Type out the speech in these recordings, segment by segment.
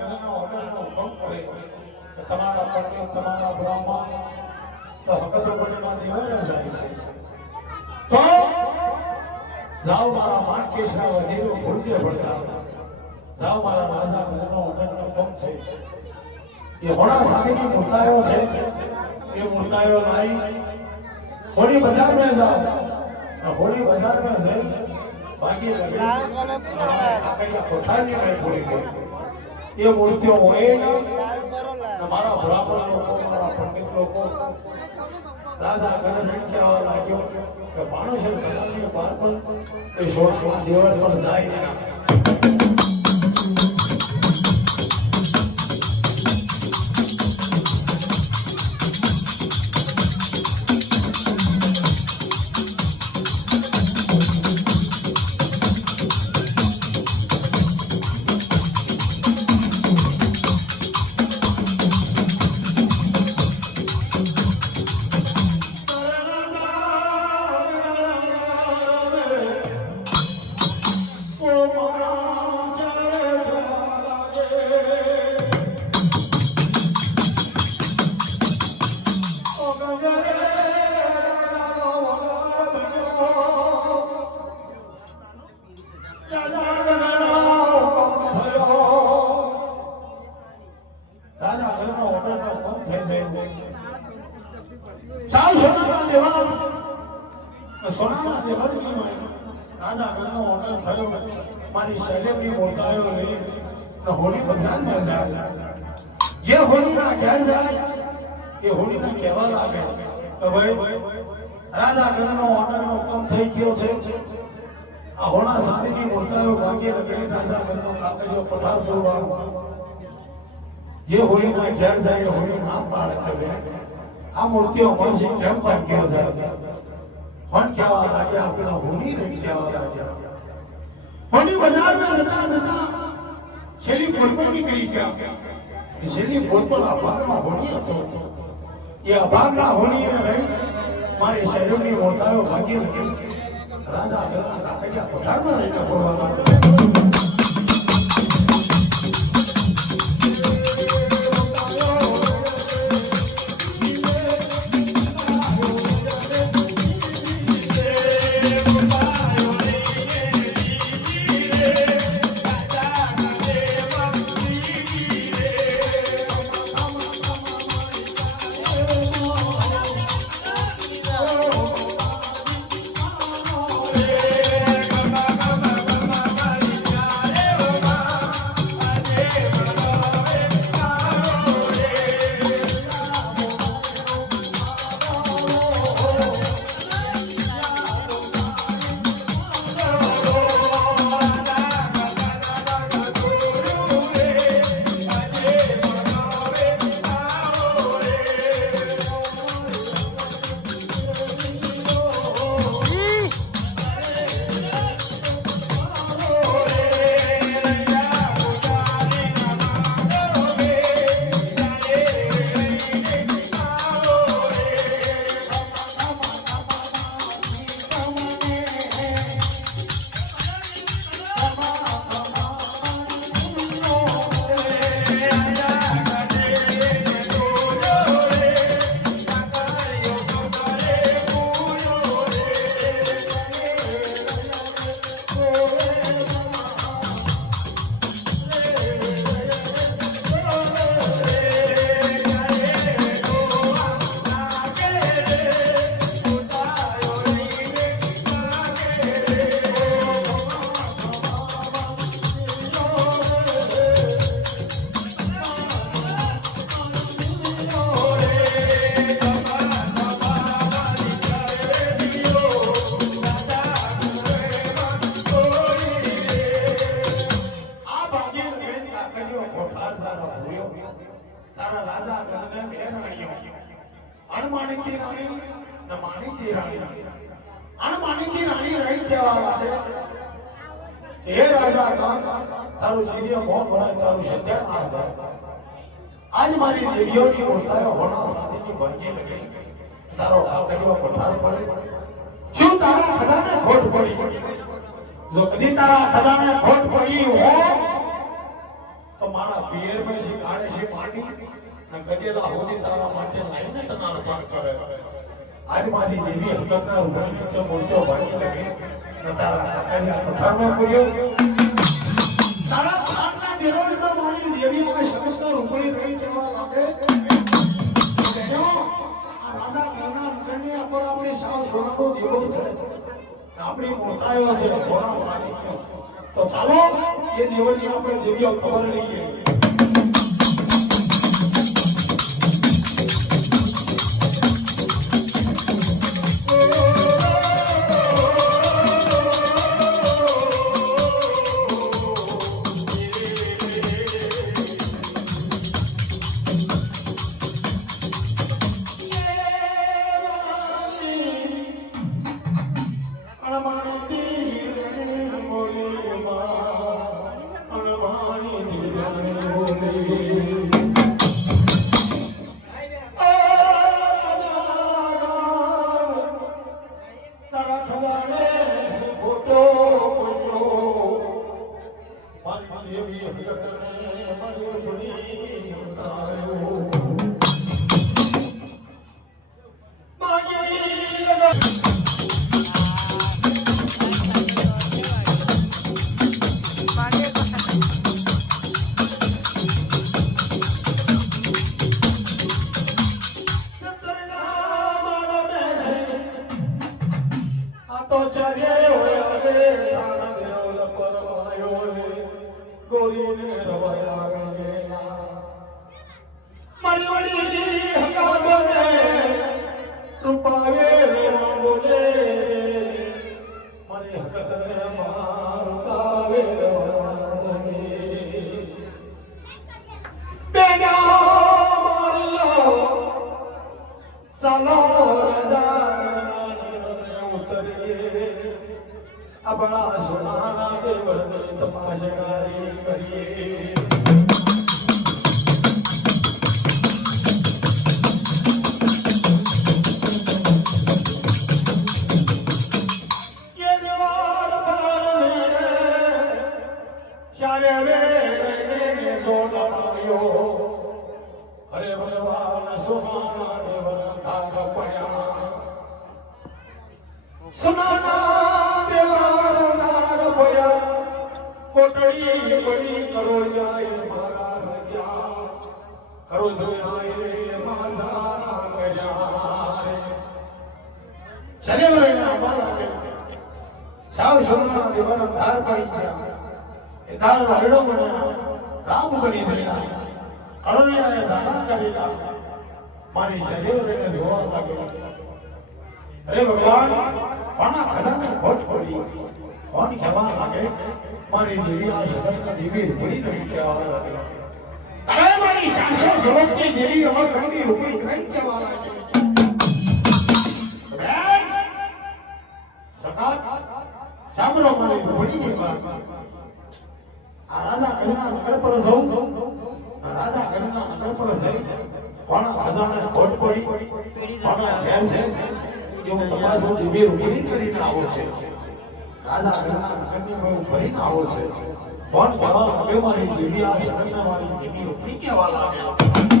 ગણનો ઓર્ડરનો હુકમ કરે કે તમારા પંડિત તમારા બ્રાહ્મણ તો હકતો પડીમાં નિવારણ જાય છે તો જાઓ મારા માનકેશના વજીરો જાઓ મારા રાજા છે? એ હોણા સાથેની મૂર્તાયો છે એ મૂર્તાયો લાવી હોળી બજાર જાઓ હોળી બજાર में જઈ બાકી લગડી કાકડિયા મેં હોળી કરી એ મૂર્તિઓ હોય ને. મારા બ્રાહ્મણ લોકો મારા પંડિત લોકો રાજા ઘરે કહેવા લાગ્યો કે માણસે બાર પણ એ સોળ સોળ દિવસ પણ જાય એ હોળીને કહેવા લાગે કે ભાઈ રાજા ઘરનો ઓર્ડરનો હુકમ થઈ ગયો છે. આ હોણા સાથેની મોટાયો ભાગે લગી રાજા ઘરનો કાગળિયો પઠાર બોલવાનો જે હોળીમાં ઘેર જાય હોળી ના પાડે તમે આ મૂર્તિઓ છે કેમ ભાગ્ય જાય પણ કહેવા લાગ્યા, આપણા હોળી રહી કહેવા લાગ્યા. હોળી બજારમાં જતા જતા છેલ્લી પોલપોલ નીકળી ગયા. છેલ્લી પોલપોલ અભાગમાં હોળી હતો. એ અભાગના હોળીએ રહી મારી શરીરની મોટાઓ ભાગી હતી રાજા કાકડિયા કોઠારમાં રહીને બોલવા લાગ્યા. આજ મારી દેવીઓની ઓળખાયો હોણા સાથેની ભરજી લગી તારો કાકડીઓ પઠાર પડે. શું તારા ખજાને ખોટ પડી? જો કદી તારા ખજાને ખોટ પડી હો, તો મારા પિયરમાં શી ગાડે શી માટી, અને ગદેલા હોદી તારા માટે લાઈને તને અર્પણ કરે. આજ મારી દેવી હકતના ઉભરી નીચે મોરચો ભાગી લગી તારા કાકડીયા પઠારમાં પડ્યો સાવ સોનાનો દીવો છે. આપણી મૂર્તાઓ છે સોના સાનિધ્ય તો ચાલો એ દીવોની આપણે દેવીઓ ખબર લઈએ. São Paulo દેવન કાગ પડ્યા સોનાના દેવર નાર પડ્યા કોટડી પડી કરો જાય મારા રજા કરો જોયા માધા કર્યા ચલે વળ્યા મારા સાવ સોના દેવન ધાર પાઈ ગયા રામ કરી થયા. અળવિયાએ સારા કરેલા મારી શરીરને જોવા અરે ભગવાન કોના ખજાને ખોટ પડી. કોણ કહેવા લાગે? મારી દેવી આ શબ્દના દેવી રૂપડી નહીં કહેવા લાગે. અરે મારી સાસો સવસની દેવી અમર રમતી રૂપડી નહીં કહેવા લાગે. સકા સાંભળો મારી રૂપડીની વાત. આ રાધા કૃષ્ણ નગર પર જઉં રાધા કૃષ્ણ નગર પર જઈ કોના ખજાને ખોટ પડી. પણ ઘેર છે એવું તમારું દિવ્ય રૂપી કરીને આવો છે. રાધા ઘરના ઘરની હું ભરીને આવો છે. પણ લાગે મારી દેવી આ શરણના મારી દેવી રૂપી કેવા લાગે?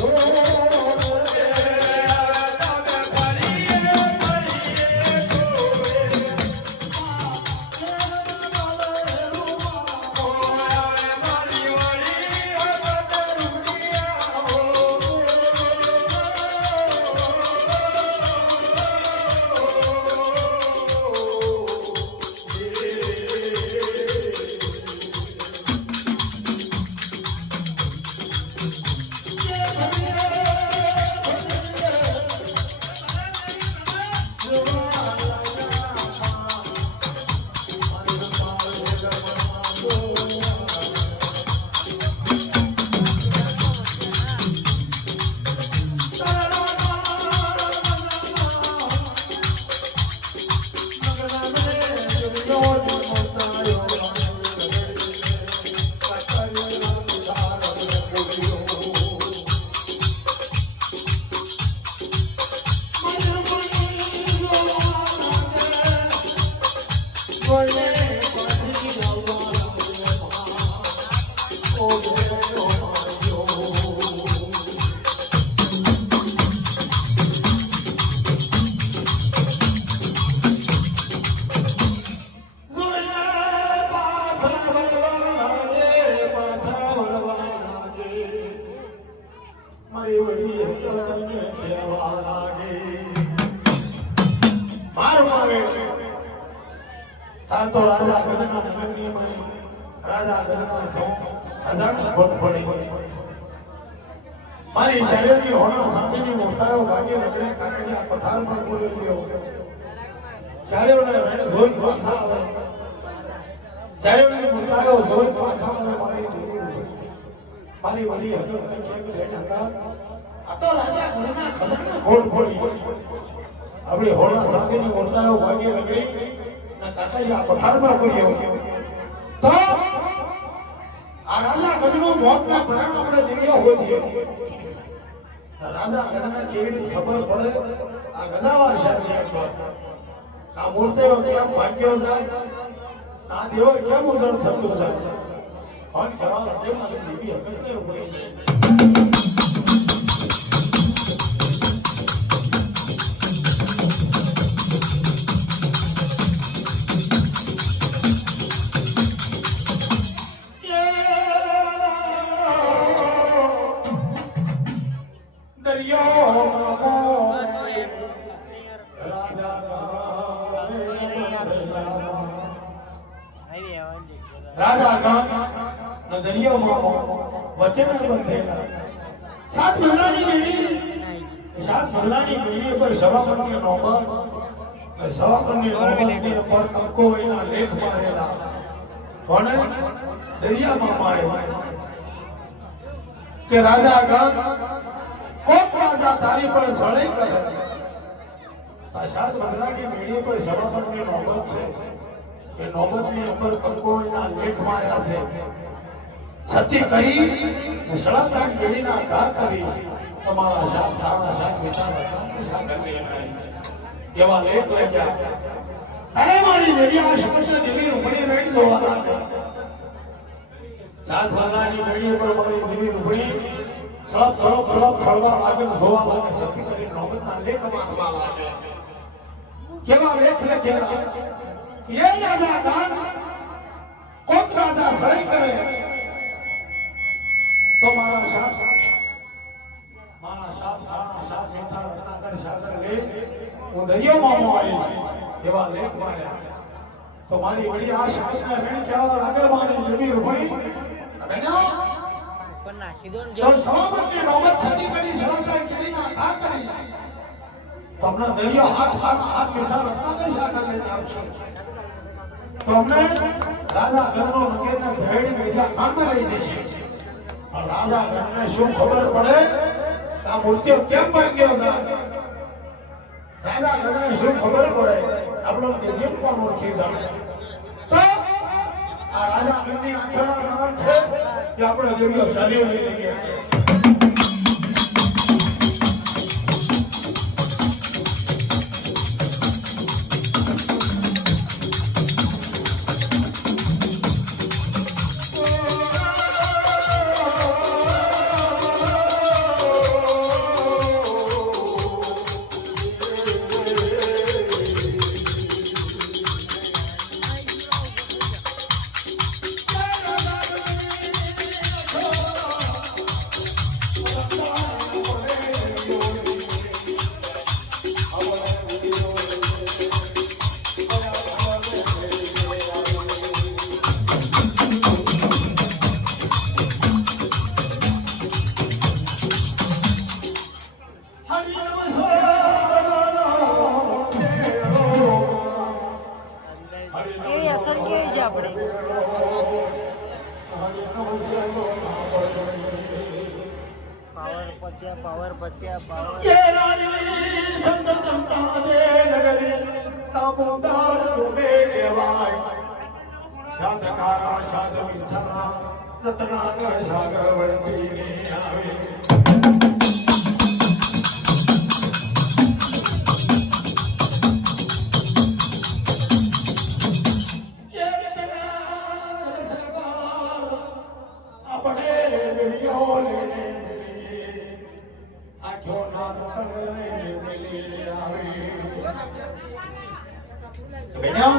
Oh, પથારમાં બોલી ગયો જ્યારે મને વેણ જોઈ પાછા ચારે ઓને મોટાયો જોઈ પાછા આવે મારી મારી હતી અને કેમ હતા આ તો રાજા ઘરના ખજાના ખોડ ખોડી આપણે હોળા સાથેની મોટાયો ભાગે વગરે ના કાકડિયા પથારમાં ગયો તો આ રાજા ગજનો મોતના ભરણ આપણે દિવ્ય હોય છે રાજા ગજાને કેવી ખબર પડે? આ ગજાવા સાહેબ છે આ મૂર્તે કેમ ભાગ્યો જાય આ દેવો કેમ ઉજળ થતું જાય પણ કહેવા તે મને દેવી હકતે પડી. ગામ દરિયામાં વચન બંધેલા સાત મહિનાની મેળી. સાત મહિનાની મેળી પર સભાપતિ નોબત સભાપતિ નોબતની પર કંકો એના લેખ મારેલા કોને? દરિયામાં માર્યો કે રાજા ગંગ કોક રાજા તારી પર સળે કરે સાત મહિનાની મેળી પર સભાપતિ નોબત છે. એ નોબતની ઉપર કંકોઈના લેખ માર્યા છે. સતી કરી ને સળાતાન ગળીના ઘા કરી. તમારા સાથ તારા સાથ મિતા બતાને સાગર લઈને એવા લેખ અરે મારી દેવી આ શાસ્ત્ર દેવી રૂપણી બેઠ જોવાના. સાથ વાલાની નળી પર મારી દેવી રૂપણી સળપ સળપ સળપ સળવા લાગે જોવા લાગે સતી કરી નોબતના લેખ વાંચવા લાગે. કેવા લેખ લખ્યા? એ રાજા દાન કોત રાજા સહી કરે. તો મારા સાથ મારા સાથ સારા સાથ જેઠા રત્નાકર સાગર લે હું દરિયામાં હું આવી એવા લેખ માર્યા તો મારી વડી આ સાસના રેણ ચાવા લાગે મારી જમીન રૂપણી હાથ હાથ હાથ બેઠા રત્નાકર સાગર લે આવશે. તમને રાજા ઘરનો નગેરના લઈ જશે. રાજા તમને શું ખબર પડે? આ મૂર્તિઓ કેમ ભાગ્યો છે? રાજા તમને શું ખબર પડે? આપણો નિયમ કોણ ઓળખી જાણે તો આ રાજા ગંદી આંખોના છે કે આપણે દેવીઓ શાલીઓ લઈ લઈએ?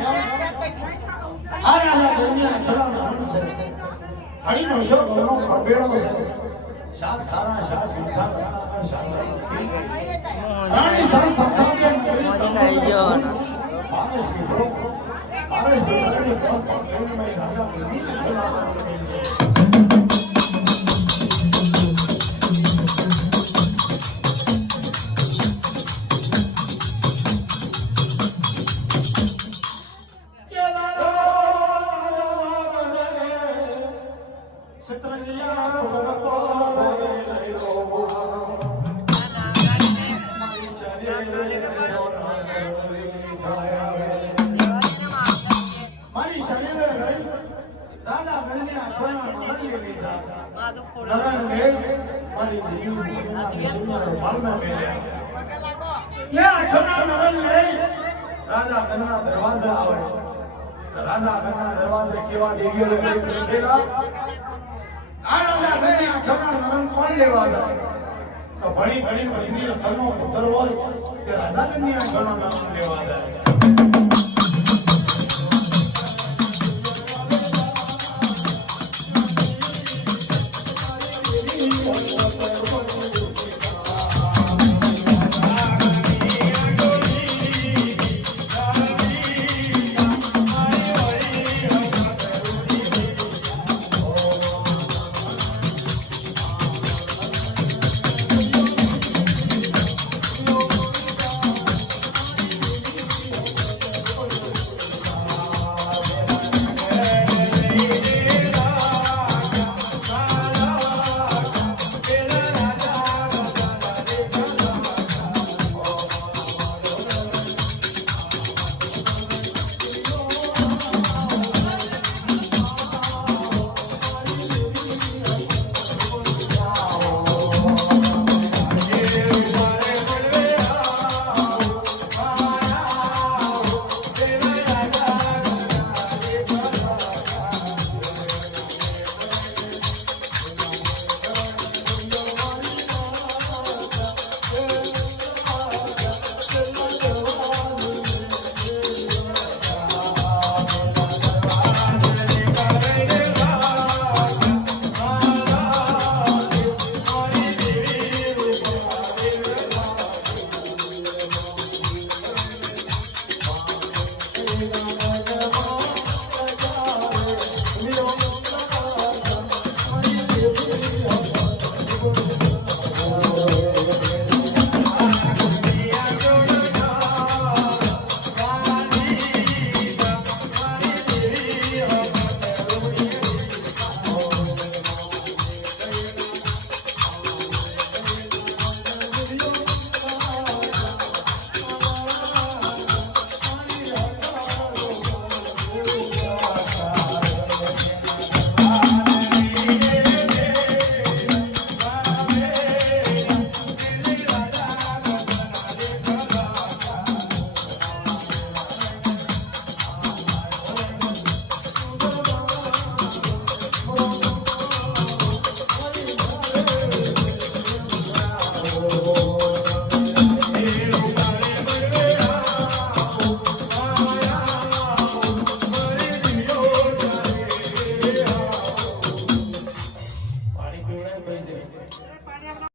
બેટા આ રાજા દુનિયા ખેલાનો હંસ છે. હણીનો શો ઘણો પ્રભેળો છે. સાત ખારા સાત મીઠા ખારા સાત રાણી સાત મોદી આઈ ગયો. પારસ પીઠો પારસ પીઠોની પર પર પ્રેમમય રાજા દુનિયા રાજા ગણના દરવાજા આવે રાજા ગણના દરવાજે કેવા દેવીઓ આ રાજા નરણ કોણ લેવા જાય? તો ભણી ભણી મજની ઘરનો પુત્ર હોય આંખોના નરણ લેવા